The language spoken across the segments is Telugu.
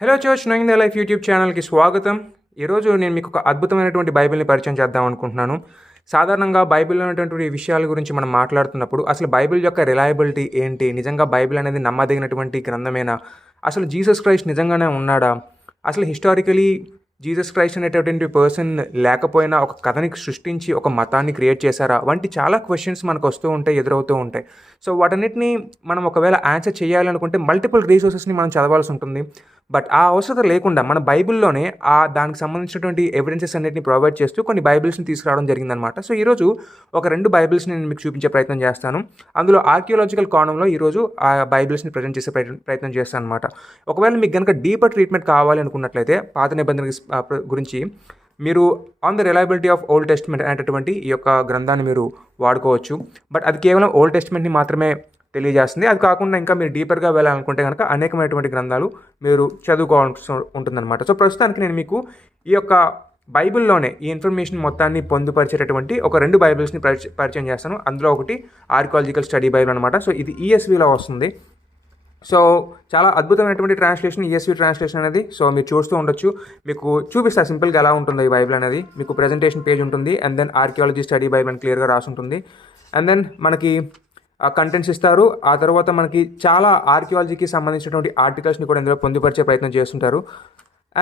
Hello church knowing the life YouTube ఛానల్కి స్వాగతం. ఈరోజు నేను మీకు ఒక అద్భుతమైనటువంటి బైబిల్ని పరిచయం చేద్దాం అనుకుంటున్నాను. సాధారణంగా బైబిల్లో ఉన్నటువంటి విషయాల గురించి మనం మాట్లాడుతున్నప్పుడు అసలు బైబిల్ యొక్క రిలయబిలిటీ ఏంటి, నిజంగా బైబిల్ అనేది నమ్మదగినటువంటి గ్రంథమేనా, అసలు జీసస్ క్రైస్ట్ నిజంగానే ఉన్నాడా, అసలు హిస్టారికలీ జీసస్ క్రైస్ట్ అనేటటువంటి పర్సన్ లేకపోయినా ఒక కథని సృష్టించి ఒక మతాన్ని క్రియేట్ చేశారా వంటి చాలా క్వశ్చన్స్ మనకు వస్తూ ఉంటాయి, ఎదురవుతూ ఉంటాయి. సో వాటన్నిటిని మనం ఒకవేళ ఆన్సర్ చేయాలనుకుంటే మల్టిపుల్ రీసోర్సెస్ని మనం చదవాల్సి ఉంటుంది. బట్ ఆ అవసరం లేకుండా మన బైబిల్లోనే దానికి సంబంధించినటువంటి ఎవిడెన్సెస్ అన్నిటిని ప్రొవైడ్ చేస్తూ కొన్ని బైబిల్స్ని తీసుకురావడం జరిగిందనమాట. సో ఈరోజు ఒక 2 బైబిల్స్ని నేను మీకు చూపించే ప్రయత్నం చేస్తాను. అందులో ఆర్కియాలజికల్ కోణంలో ఈరోజు ఆ బైబిల్స్ని ప్రజెంట్ చేసే ప్రయత్నం చేస్తాను అనమాట. ఒకవేళ మీకు కనుక డీపర్ ట్రీట్మెంట్ కావాలి అనుకున్నట్లయితే పాత నిబంధన గురించి మీరు on the reliability of old testament అనేటటువంటి ఈ యొక్క గ్రంథాన్ని మీరు వాడుకోవచ్చు. బట్ అది కేవలం ఓల్డ్ టెస్ట్మెంట్ని మాత్రమే తెలియజేస్తుంది. అది కాకుండా ఇంకా మీరు డీపర్గా వెళ్ళాలనుకుంటే కనుక అనేకమైనటువంటి గ్రంథాలు మీరు చదువుకోవాల్సి ఉంటుందన్నమాట. సో ప్రస్తుతానికి నేను మీకు ఈ యొక్క బైబిల్లోనే ఈ ఇన్ఫర్మేషన్ మొత్తాన్ని పొందుపరిచేటటువంటి ఒక 2 బైబిల్స్ని పరిచయం చేస్తాను. అందులో ఒకటి ఆర్కియాలజికల్ స్టడీ బైబిల్ అనమాట. సో ఇది ఈఎస్వీలో వస్తుంది. సో చాలా అద్భుతమైనటువంటి ట్రాన్స్లేషన్ ఈఎస్వీ ట్రాన్స్లేషన్ అనేది. సో మీరు చూస్తూ ఉండొచ్చు, మీకు చూపిస్తా సింపుల్గా ఎలా ఉంటుందో ఈ బైబిల్ అనేది. మీకు ప్రెజెంటేషన్ పేజ్ ఉంటుంది, and then archaeology study Bible అని క్లియర్గా రాసి ఉంటుంది. అండ్ దెన్ మనకి కంటెంట్స్ ఇస్తారు. ఆ తర్వాత మనకి చాలా ఆర్కియాలజీకి సంబంధించినటువంటి ఆర్టికల్స్ని కూడా ఇందులో పొందుపరిచే ప్రయత్నం చేస్తుంటారు.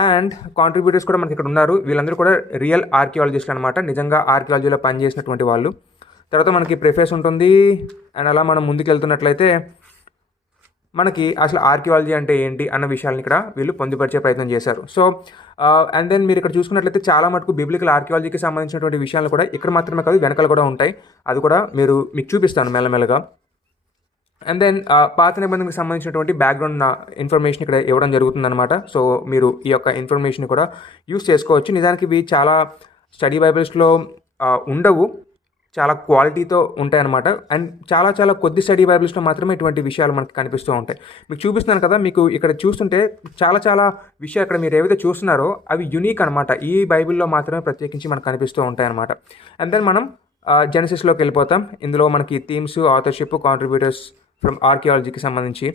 అండ్ కాంట్రిబ్యూటర్స్ కూడా మనకి ఇక్కడ ఉన్నారు. వీళ్ళందరూ కూడా రియల్ ఆర్కియాలజిస్టులు అనమాట, నిజంగా ఆర్కియాలజీలో పనిచేసినటువంటి వాళ్ళు. తర్వాత మనకి ప్రిఫేస్ ఉంటుంది. అండ్ అలా మనం ముందుకు వెళ్తున్నట్లయితే మనకి అసలు ఆర్కియాలజీ అంటే ఏంటి అన్న విషయాలను ఇక్కడ వీళ్ళు పొందుపరిచే ప్రయత్నం చేశారు. సో అండ్ దెన్ మీరు ఇక్కడ చూసుకున్నట్లయితే చాలా మటుకు బిబ్లికల్ ఆర్కియాలజీకి సంబంధించినటువంటి విషయాలు కూడా ఇక్కడ మాత్రమే కాదు, వెనకాల కూడా ఉంటాయి. అది కూడా మీకు చూపిస్తాను మెల్లమెల్లగా. అండ్ దెన్ పాత నిబంధనకు సంబంధించినటువంటి బ్యాక్గ్రౌండ్ ఇన్ఫర్మేషన్ ఇక్కడ ఇవ్వడం జరుగుతుందన్నమాట. సో మీరు ఈ యొక్క ఇన్ఫర్మేషన్ కూడా యూస్ చేసుకోవచ్చు. నిజానికి ఇవి చాలా స్టడీ బైబిల్స్లో ఉండవు, చాలా క్వాలిటీతో ఉంటాయన్నమాట. అండ్ చాలా చాలా కొద్ది స్టడీ బైబిల్స్లో మాత్రమే ఇటువంటి విషయాలు మనకి కనిపిస్తూ ఉంటాయి. మీకు చూపిస్తున్నాను కదా, మీకు ఇక్కడ చూస్తుంటే చాలా చాలా విషయాలు ఇక్కడ మీరు ఏవైతే చూస్తున్నారో అవి యునీక్ అనమాట. ఈ బైబిల్లో మాత్రమే ప్రత్యేకించి మనకు కనిపిస్తూ ఉంటాయన్నమాట. అండ్ దెన్ మనం జెనసిస్లోకి వెళ్ళిపోతాం. ఇందులో మనకి థీమ్స్, ఆథర్షిప్, కాంట్రిబ్యూటర్స్ ఫ్రమ్ ఆర్కియాలజీకి సంబంధించి,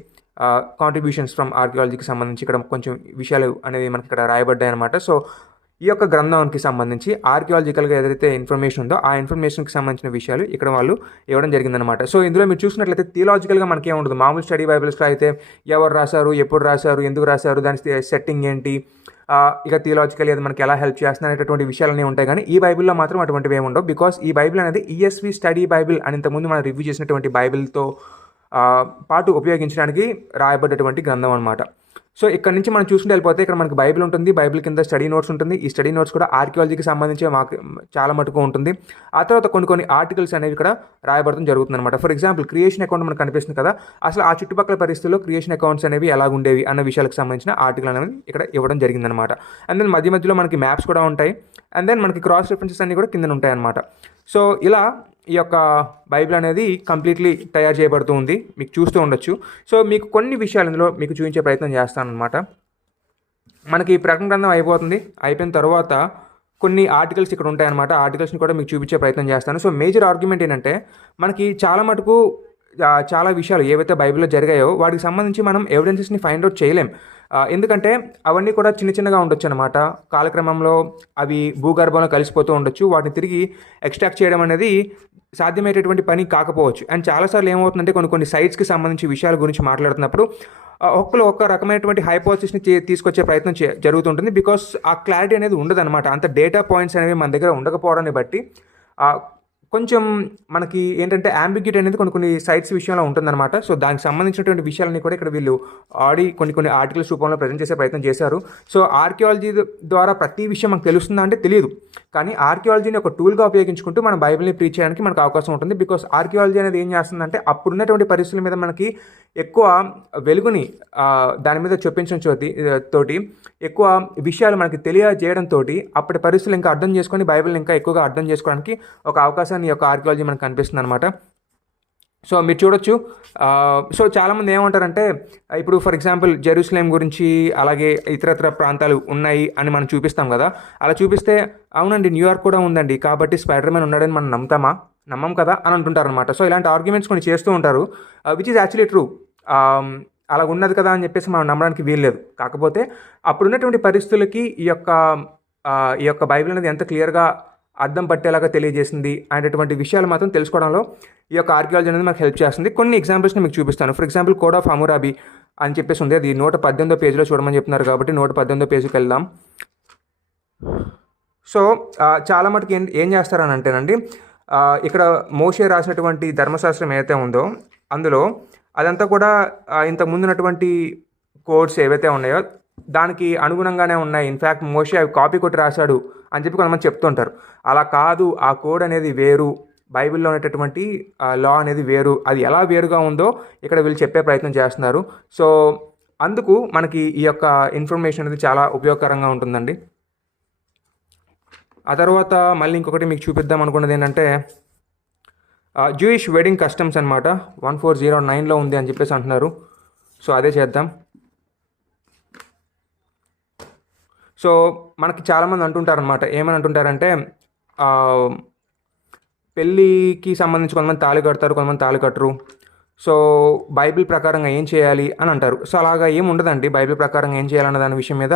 కాంట్రిబ్యూషన్స్ ఫ్రమ్ ఆర్కియాలజీకి సంబంధించి ఇక్కడ కొంచెం విషయాలు అనేవి మనకి ఇక్కడ రాయబడ్డాయి అనమాట. సో ఈ యొక్క గ్రంథానికి సంబంధించి ఆర్కియాలజికల్గా ఏదైతే ఇన్ఫర్మేషన్ ఉందో ఆ ఇన్ఫర్మేషన్కి సంబంధించిన విషయాలు ఇక్కడ వాళ్ళు ఇవ్వడం జరిగిందనమాట. సో ఇందులో మీరు చూసినట్లయితే థియలాజికల్గా మనకేం ఉండదు. మామూలు స్టడీ బైబిల్స్లో అయితే ఎవరు రాశారు, ఎప్పుడు రాశారు, ఎందుకు రాశారు, దాని సెట్టింగ్ ఏంటి, ఇక థియలాజికల్ అది మనకి ఎలా హెల్ప్ చేస్తుంది అనేటటువంటి విషయాలన్నీ ఉంటాయి. కానీ ఈ బైబిల్లో మాత్రం అటువంటివి ఏమి ఉండవు. బికాస్ ఈ బైబిల్ అనేది ఈఎస్వీ స్టడీ బైబిల్ అని ఇంతకుముందు మనం రివ్యూ చేసినటువంటి బైబిల్తో పాటు ఉపయోగించడానికి రాయబడ్డటువంటి గ్రంథం అనమాట. సో ఇక్కడ నుంచి మనం చూసుకుంటూ వెళ్ళిపోతే ఇక్కడ మనకి బైబిల్ ఉంటుంది, బైబిల్ కింద స్టడీ నోట్స్ ఉంటుంది. ఈ స్టడీ నోట్స్ కూడా ఆర్కియాలజీకి సంబంధించి మాకు చాలా మటుకు ఉంటుంది. ఆ తర్వాత కొన్ని ఆర్టికల్స్ అనేవి ఇక్కడ రాయబడడం జరుగుతుంది అనమాట. ఫర్ ఎగ్జాంపుల్ క్రియేషన్ అకౌంట్ మనకు కనిపిస్తుంది కదా, అసలు ఆ చుట్టుపక్కల పరిస్థితుల్లో క్రియేషన్ అకౌంట్స్ అనేవి ఎలా ఉండేవి అన్న విషయాలకు సంబంధించిన ఆర్టికల్ అనేవి ఇక్కడ ఇవ్వడం జరిగిందనమాట. అండ్ దెన్ మధ్యలో మనకి మ్యాప్స్ కూడా ఉంటాయి. అండ్ దెన్ మనకి క్రాస్ రెఫరెన్సెస్ అన్ని కూడా కింద ఉంటాయి అనమాట. సో ఇలా ఈ యొక్క బైబిల్ అనేది కంప్లీట్లీ తయారు చేయబడుతూ ఉంది, మీకు చూస్తూ ఉండొచ్చు. సో మీకు కొన్ని విషయాలు ఇందులో మీకు చూపించే ప్రయత్నం చేస్తాను అనమాట. మనకి ప్రకటన గ్రంథం అయిపోయిన తర్వాత కొన్ని ఆర్టికల్స్ ఇక్కడ ఉంటాయన్నమాట. ఆర్టికల్స్ని కూడా మీకు చూపించే ప్రయత్నం చేస్తాను. సో మేజర్ ఆర్గ్యుమెంట్ ఏంటంటే మనకి చాలా మటుకు చాలా విషయాలు ఏవైతే బైబిల్లో జరిగాయో వాటికి సంబంధించి మనం ఎవిడెన్సెస్ని ఫైండ్ అవుట్ చేయలేం. ఎందుకంటే అవన్నీ కూడా చిన్నగా ఉండొచ్చు అనమాట. కాలక్రమంలో అవి భూగర్భంలో కలిసిపోతూ ఉండొచ్చు. వాటిని తిరిగి ఎక్స్ట్రాక్ట్ చేయడం అనేది సాధ్యమయ్యేటటువంటి పని కాకపోవచ్చు. అండ్ చాలాసార్లు ఏమవుతుందంటే కొన్ని సైట్స్కి సంబంధించి విషయాల గురించి మాట్లాడుతున్నప్పుడు ఒక్క రకమైనటువంటి హైపోథసిస్ని తీసుకొచ్చే ప్రయత్నం జరుగుతుంటుంది. బికాస్ ఆ క్లారిటీ అనేది ఉండదు అనమాట. అంత డేటా పాయింట్స్ అనేవి మన దగ్గర ఉండకపోవడాన్ని బట్టి కొంచెం మనకి ఏంటంటే అంబిగ్యూటీ అనేది కొన్ని సైట్స్ విషయంలో ఉంటుందన్నమాట. సో దానికి సంబంధించినటువంటి విషయాలని కూడా ఇక్కడ వీళ్ళు కొన్ని ఆర్టికల్స్ రూపంలో ప్రజెంట్ చేసే ప్రయత్నం చేశారు. సో ఆర్కియాలజీ ద్వారా ప్రతి విషయం మనకు తెలుస్తుందా అంటే తెలియదు. కానీ ఆర్కియాలజీని ఒక టూల్గా ఉపయోగించుకుంటూ మన బైబిల్ని ప్రీచ్ చేయడానికి మనకు అవకాశం ఉంటుంది. బికాస్ ఆర్కియాలజీ అనేది ఏం చేస్తుందంటే అప్పుడున్నటువంటి పరిస్థితుల మీద మనకి ఎక్కువ వెలుగుని దాని మీద చొప్పించడం తోటి ఎక్కువ విషయాలు మనకి తెలియజేయడంతో అప్పటి పరిస్థితులు ఇంకా అర్థం చేసుకొని బైబిల్ని ఇంకా ఎక్కువగా అర్థం చేసుకోవడానికి ఒక అవకాశాన్ని ఈ యొక్క ఆర్కియాలజీ మనకు కనిపిస్తుంది అనమాట. సో మీరు చూడొచ్చు. సో చాలామంది ఏమంటారంటే ఇప్పుడు ఫర్ ఎగ్జాంపుల్ జెరూసలేం గురించి అలాగే ఇతరత్ర ప్రాంతాలు ఉన్నాయి అని మనం చూపిస్తాం కదా. అలా చూపిస్తే అవునండి న్యూయార్క్ కూడా ఉందండి కాబట్టి స్పైడర్ మ్యాన్ ఉన్నాడని మనం నమ్మం కదా అని అంటుంటారు అనమాట. సో ఇలాంటి ఆర్గ్యుమెంట్స్ కొన్ని చేస్తూ ఉంటారు, విచ్ ఈజ్ యాక్చువల్లీ ట్రూ. అలా ఉన్నది కదా అని చెప్పేసి మనం నమ్మడానికి వీల్లేదు. కాకపోతే అప్పుడున్నటువంటి పరిస్థితులకి ఈ యొక్క బైబిల్ అనేది ఎంత క్లియర్‌గా అద్దం పట్టేలాగా తెలియజేసింది అనేటటువంటి విషయాలు మాత్రం తెలుసుకోవడంలో ఈ యొక్క ఆర్కియాలజీ అనేది మనకు హెల్ప్ చేస్తుంది. కొన్ని ఎగ్జాంపుల్స్‌ని మీకు చూపిస్తాను. For example code of Hammurabi అని చెప్పేసి ఉంది. అది 118వ పేజ్‌లో చూడమని చెప్తున్నారు కాబట్టి 118వ పేజ్‌కి వెళ్దాం. సో చాలా మటుకు ఏం చేస్తారని అంటేనండి, ఇక్కడ మోషే రాసినటువంటి ధర్మశాస్త్రం ఏదైతే ఉందో అందులో అదంతా కూడా ఇంతకు ముందు ఉన్నటువంటి కోడ్స్ ఏవైతే ఉన్నాయో దానికి అనుగుణంగానే ఉన్నాయి. ఇన్ఫ్యాక్ట్ మోషే అవి కాపీ కొట్టి రాశాడు అని చెప్పి కొంతమంది చెప్తుంటారు. అలా కాదు, ఆ కోడ్ అనేది వేరు, బైబిల్లో ఉన్నటువంటి లా అనేది వేరు. అది ఎలా వేరుగా ఉందో ఇక్కడ వీళ్ళు చెప్పే ప్రయత్నం చేస్తున్నారు. సో అందుకు మనకి ఈ యొక్క ఇన్ఫర్మేషన్ అనేది చాలా ఉపయోగకరంగా ఉంటుందండి. ఆ తర్వాత మళ్ళీ ఇంకొకటి మీకు చూపిద్దాం అనుకున్నది ఏంటంటే జూయిష్ వెడ్డింగ్ కస్టమ్స్ అనమాట. 1409లో ఉంది అని చెప్పేసి అంటున్నారు. సో అదే చేద్దాం. సో మనకి చాలామంది అంటుంటారనమాట, ఏమని అంటుంటారంటే పెళ్ళికి సంబంధించి కొంతమంది తాళి కడతారు, కొంతమంది తాళి కట్టరు. సో బైబిల్ ప్రకారంగా ఏం చేయాలి అని అంటారు. సో అలాగా ఏం ఉండదండి. బైబిల్ ప్రకారంగా ఏం చేయాలన్న దాని విషయం మీద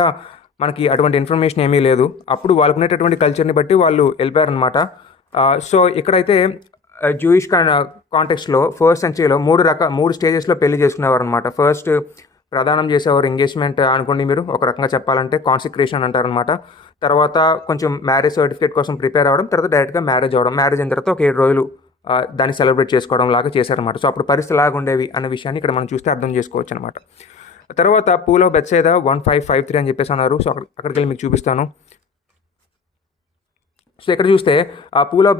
మనకి అటువంటి ఇన్ఫర్మేషన్ ఏమీ లేదు. అప్పుడు వాళ్ళకు ఉండేటటువంటి కల్చర్ని బట్టి వాళ్ళు వెళ్ళిపోయారనమాట. సో ఇక్కడైతే జూయిష్ కాంటెక్స్ట్లో ఫస్ట్ సెంచరీలో 3 స్టేజెస్లో పెళ్లి చేసుకునేవారు అనమాట. ఫస్ట్ ప్రదానం చేసేవారు, ఎంగేజ్మెంట్ అనుకోండి మీరు ఒక రకంగా చెప్పాలంటే, కాన్సిక్రేషన్ అంటారనమాట. తర్వాత కొంచెం మ్యారేజ్ సర్టిఫికేట్ కోసం ప్రిపేర్ అవ్వడం, తర్వాత డైరెక్ట్గా మ్యారేజ్ అవ్వడం. మ్యారేజ్ అయిన తర్వాత ఒక 7 రోజులు దాన్ని సెలబ్రేట్ చేసుకోవడం లాగా చేశారనమాట. సో అప్పుడు పరిస్థితి లాగా ఉండేవి అన్న విషయాన్ని ఇక్కడ మనం చూస్తే అర్థం చేసుకోవచ్చు అనమాట. తర్వాత పూల్ ఆఫ్ బెత్సైదా 1553 అని చెప్పేసి అన్నారు. సో అక్కడికి వెళ్ళి మీకు చూపిస్తాను. సో ఇక్కడ చూస్తే ఆ పూల్ ఆఫ్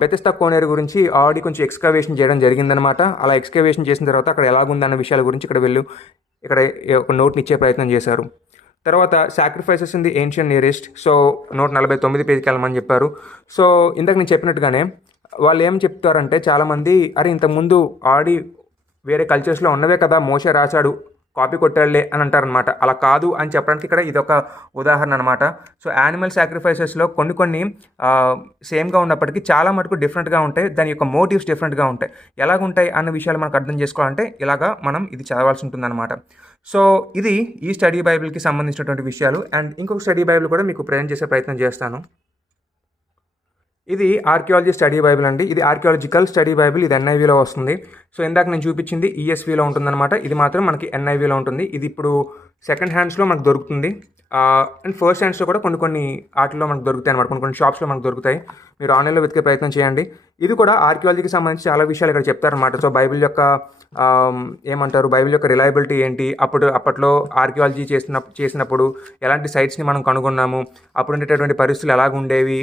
బెతెస్తా కోనేరు గురించి ఆల్రెడీ కొంచెం ఎక్స్కవేషన్ చేయడం జరిగిందనమాట. అలా ఎక్స్కవేషన్ చేసిన తర్వాత అక్కడ ఎలాగుందన్న విషయాల గురించి ఇక్కడ ఒక నోట్ని ఇచ్చే ప్రయత్నం చేశారు. తర్వాత sacrifices in the ancient nearest. So 149 పేజీకి వెళ్ళమని చెప్పారు. సో ఇందాక నేను చెప్పినట్టుగానే వాళ్ళు ఏం చెప్తారంటే చాలామంది, అరే ఇంతకుముందు ఆల్రెడీ వేరే కల్చర్స్లో ఉన్నవే కదా మోషే రాశాడు, కాపీ కొట్టాడులే అని అంటారనమాట. అలా కాదు అని చెప్పడానికి ఇక్కడ ఇదొక ఉదాహరణ అనమాట. సో యానిమల్ సాక్రిఫైసెస్లో కొన్ని సేమ్గా ఉన్నప్పటికీ చాలా మటుకు డిఫరెంట్గా ఉంటాయి. దాని యొక్క మోటివ్స్ డిఫరెంట్గా ఉంటాయి. ఎలాగుంటాయి అన్న విషయాలు మనకు అర్థం చేసుకోవాలంటే ఇలాగా మనం ఇది చదవాల్సి ఉంటుందన్నమాట. సో ఇది ఈ స్టడీ బైబిల్కి సంబంధించినటువంటి విషయాలు. అండ్ ఇంకొక స్టడీ బైబిల్ కూడా మీకు ప్రజెంట్ చేసే ప్రయత్నం చేస్తాను. ఇది ఆర్కియాలజీ స్టడీ బైబిల్ అండి. ఇది ఆర్కియాలజికల్ స్టడీ బైబిల్. ఇది NIVలో వస్తుంది. సో ఇందాక నేను చూపించింది ESVలో ఉంటుందన్నమాట. ఇది మాత్రం మనకి NIVలో ఉంటుంది. ఇది ఇప్పుడు సెకండ్ హ్యాండ్స్లో మనకు దొరుకుతుంది. అండ్ ఫస్ట్ హ్యాండ్స్లో కూడా కొన్ని వాటిలో మనకు దొరుకుతాయి అనమాట. కొన్ని షాప్స్లో మనకు దొరుకుతాయి. మీరు ఆన్లైన్లో వెతికే ప్రయత్నం చేయండి. ఇది కూడా ఆర్కియాలజీకి సంబంధించి చాలా విషయాలు ఇక్కడ చెప్తారనమాట. సో బైబిల్ యొక్క బైబిల్ యొక్క రిలయబిలిటీ ఏంటి, అప్పట్లో ఆర్కియాలజీ చేసినప్పుడు ఎలాంటి సైట్స్ని మనం కనుగొన్నాము, అప్పుడు ఉండేటటువంటి పరిస్థితులు ఎలాగ ఉండేవి,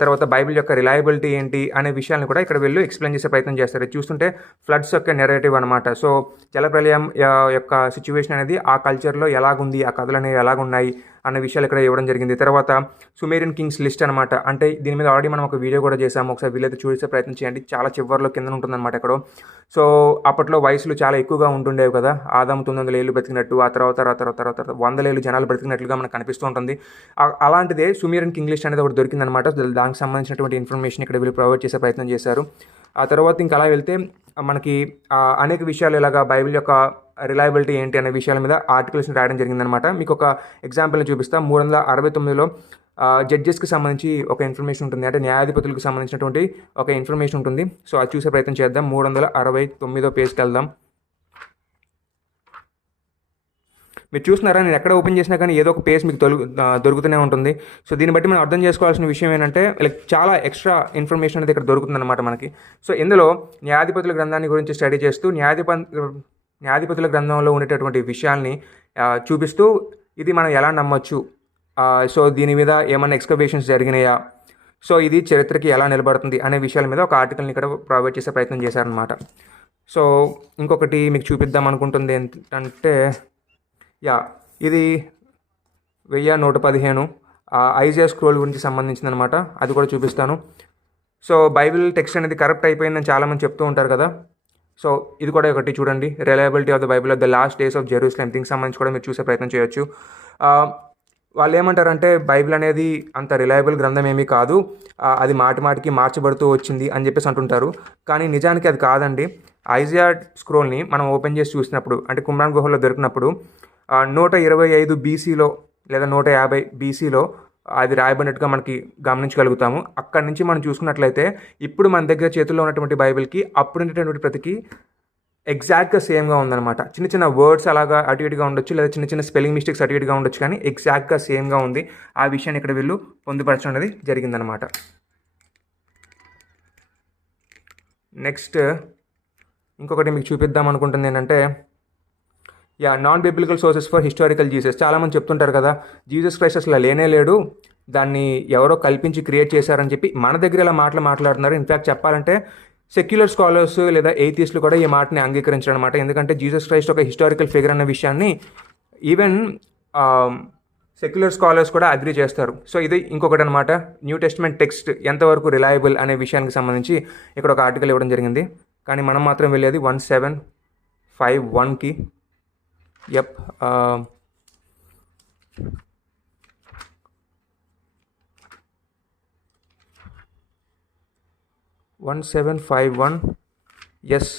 తర్వాత బైబిల్ యొక్క రిలయబిలిటీ ఏంటి అనే విషయాలను కూడా ఇక్కడ వీళ్ళు ఎక్స్ప్లెయిన్ చేసే ప్రయత్నం చేస్తారు. చూస్తుంటే ఫ్లడ్స్ యొక్క నెరేటివ్ అనమాట. సో జలప్రలయం యొక్క సిచ్యువేషన్ అనేది ఆ కల్చర్లో ఎలాగుంది, ఆ కథలు అనేవి ఎలాగున్నాయి అన్న విషయాలు ఇక్కడ ఇవ్వడం జరిగింది. తర్వాత సుమేరియన్ కింగ్స్ లిస్ట్ అనమాట. అంటే దీని మీద ఆల్రెడీ మనం ఒక వీడియో కూడా చేసాము. ఒకసారి వీళ్ళైతే చూసే ప్రయత్నం చేయండి. చాలా చివరిలో కింద ఉంటుందన్నమాట ఇక్కడ. సో అప్పట్లో వయసులు చాలా ఎక్కువగా ఉంటుండేవి కదా. ఆదాము 900 ఏళ్ళు బ్రతికినట్టు, ఆ తర్వాత 100 ఏళ్ళు జనాలు బ్రతికినట్లుగా మనకు కనిపిస్తూ ఉంటుంది. అలాంటిదే సుమేరియన్ కింగ్ లిస్ట్ అనేది ఒకటి దొరికిందనమాట. దానికి సంబంధించినటువంటి ఇన్ఫర్మేషన్ ఇక్కడ వీళ్ళు ప్రొవైడ్ చేసే ప్రయత్నం చేశారు. ఆ తర్వాత ఇంకా అలా వెళ్తే మనకి అనేక విషయాలు ఇలాగా బైబిల్ యొక్క రిలయబిలిటీ ఏంటి అనే విషయాల మీద ఆర్టికల్స్ని రాయడం జరిగిందనమాట. మీకు ఒక ఎగ్జాంపుల్ని చూపిస్తాం. 369లో జడ్జెస్కి సంబంధించి ఒక ఇన్ఫర్మేషన్ ఉంటుంది, అంటే న్యాయాధిపతులకు సంబంధించినటువంటి ఒక ఇన్ఫర్మేషన్ ఉంటుంది. సో అది చూసే ప్రయత్నం చేద్దాం. 369వ పేజ్కి వెళ్దాం. మీరు చూస్తున్నారా, నేను ఎక్కడ ఓపెన్ చేసినా కానీ ఏదో ఒక పేజ్ మీకు దొరుకుతూనే ఉంటుంది. సో దీన్ని బట్టి మనం అర్థం చేసుకోవాల్సిన విషయం ఏంటంటే చాలా ఎక్స్ట్రా ఇన్ఫర్మేషన్ అనేది ఇక్కడ దొరుకుతుందన్నమాట మనకి. సో ఇందులో న్యాయాధిపతుల గ్రంథాన్ని గురించి స్టడీ చేస్తూ న్యాయాధిపతుల గ్రంథంలో ఉండేటటువంటి విషయాల్ని చూపిస్తూ ఇది మనం ఎలా నమ్మొచ్చు, సో దీని మీద ఏమైనా ఎక్స్కవేషన్స్ జరిగినాయా, సో ఇది చరిత్రకి ఎలా నిలబడుతుంది అనే విషయాల మీద ఒక ఆర్టికల్ని ఇక్కడ ప్రొవైడ్ చేసే ప్రయత్నం చేశారనమాట. సో ఇంకొకటి మీకు చూపిద్దాం అనుకుంటుంది ఏంటంటే ఇది 1115 ఐజియా స్క్రోల్ గురించి సంబంధించిందనమాట. అది కూడా చూపిస్తాను. సో బైబిల్ టెక్స్ట్ అనేది కరప్ట్ అయిపోయిందని చాలామంది చెప్తూ ఉంటారు కదా. సో ఇది కూడా ఒకటి చూడండి. Reliability of the Bible of the last days of Jerusalem, దీనికి సంబంధించి కూడా మీరు చూసే ప్రయత్నం చేయొచ్చు. వాళ్ళు ఏమంటారంటే బైబిల్ అనేది అంత రిలయబుల్ గ్రంథం ఏమీ కాదు, అది మాటి మాటికి మార్చబడుతూ వచ్చింది అని చెప్పేసి అంటుంటారు. కానీ నిజానికి అది కాదండి. ఐజియా స్క్రోల్ని మనం ఓపెన్ చేసి చూసినప్పుడు, అంటే కుమ్రాన్ గుహలో దొరికినప్పుడు 125 బీసీలో లేదా 150 బీసీలో అది రాయబడినట్టుగా మనకి గమనించగలుగుతాము. అక్కడి నుంచి మనం చూసుకున్నట్లయితే ఇప్పుడు మన దగ్గర చేతుల్లో ఉన్నటువంటి బైబిల్కి అప్పుడు ఉండేటటువంటి ప్రతికి ఎగ్జాక్ట్గా సేమ్గా ఉందన్నమాట. చిన్న చిన్న వర్డ్స్ అలాగా అటు ఇటుగా ఉండొచ్చు, లేదా చిన్న చిన్న స్పెల్లింగ్ మిస్టేక్స్ అటు ఇటుగా ఉండొచ్చు, కానీ ఎగ్జాక్ట్గా సేమ్గా ఉంది. ఆ విషయాన్ని ఇక్కడ వీళ్ళు పొందుపరచడం అనేది జరిగిందనమాట. నెక్స్ట్ ఇంకొకటి మీకు చూపిద్దాం అనుకుంటుంది ఏంటంటే, non biblical sources for historical Jesus. చాలామంది చెప్తుంటారు కదా, జీసస్ క్రైస్ట్ అసలు లేనే లేడు, దాన్ని ఎవరో కల్పించి క్రియేట్ చేశారని చెప్పి మన దగ్గర ఇలా మాట్లాడుతున్నారు. ఇన్ఫ్యాక్ట్ చెప్పాలంటే సెక్యులర్ స్కాలర్స్ లేదా ఎయిథిస్టులు కూడా ఈ మాటని అంగీకరించారు అనమాట. ఎందుకంటే జీసస్ క్రైస్ట్ ఒక హిస్టారికల్ ఫిగర్ అన్న విషయాన్ని ఈవెన్ సెక్యులర్ స్కాలర్స్ కూడా అగ్రీ చేస్తారు. సో ఇది ఇంకొకటి అనమాట, న్యూ టెస్ట్మెంట్ టెక్స్ట్ ఎంతవరకు రిలయబుల్ అనే విషయానికి సంబంధించి ఇక్కడ ఒక ఆర్టికల్ ఇవ్వడం జరిగింది. కానీ మనం మాత్రం వెళ్ళేది 1751కి. యప్ 1751. ఎస్,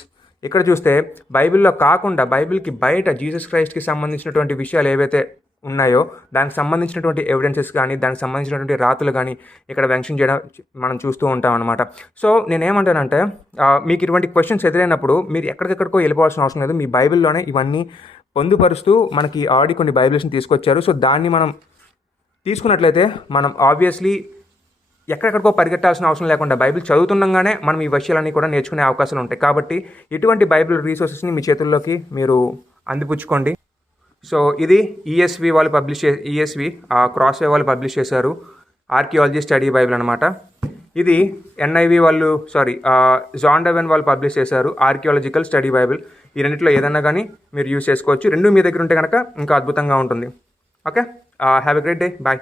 ఇక్కడ చూస్తే బైబిల్లో కాకుండా బైబిల్కి బయట జీసస్ క్రైస్ట్కి సంబంధించినటువంటి విషయాలు ఏవైతే ఉన్నాయో దానికి సంబంధించినటువంటి ఎవిడెన్సెస్ కానీ దానికి సంబంధించినటువంటి రాతులు కానీ ఇక్కడ మెన్షన్ చేయడం మనం చూస్తూ ఉంటాం అనమాట. సో నేనేమంటానంటే, మీకు ఇటువంటి క్వశ్చన్స్ ఎదురైనప్పుడు మీరు ఎక్కడికెక్కడికో వెళ్ళిపోవాల్సిన అవసరం లేదు. మీ బైబిల్లోనే ఇవన్నీ పొందుపరుస్తూ మనకి ఆల్రెడీ కొన్ని బైబిల్స్ని తీసుకొచ్చారు. సో దాన్ని మనం తీసుకున్నట్లయితే మనం ఆబ్వియస్లీ ఎక్కడెక్కడికో పరిగెట్టాల్సిన అవసరం లేకుండా బైబిల్ చదువుతుండగానే మనం ఈ విషయాలన్నీ కూడా నేర్చుకునే అవకాశాలు ఉంటాయి. కాబట్టి ఇటువంటి బైబిల్ రీసోర్సెస్ని మీ చేతుల్లోకి మీరు అందిపుచ్చుకోండి. సో ఇది ఈఎస్వి వాళ్ళు క్రాస్వే వాళ్ళు పబ్లిష్ చేశారు ఆర్కియాలజీ స్టడీ బైబిల్ అనమాట. ఇది ఎన్ఐవి వాళ్ళు జాండవెన్ వాళ్ళు పబ్లిష్ చేశారు ఆర్కియాలజికల్ స్టడీ బైబిల్. ఈ రెండిట్లో ఏదన్నా కానీ మీరు యూజ్ చేసుకోవచ్చు. రెండు మీ దగ్గర ఉంటే కనుక ఇంకా అద్భుతంగా ఉంటుంది. Okay, have a great day, bye.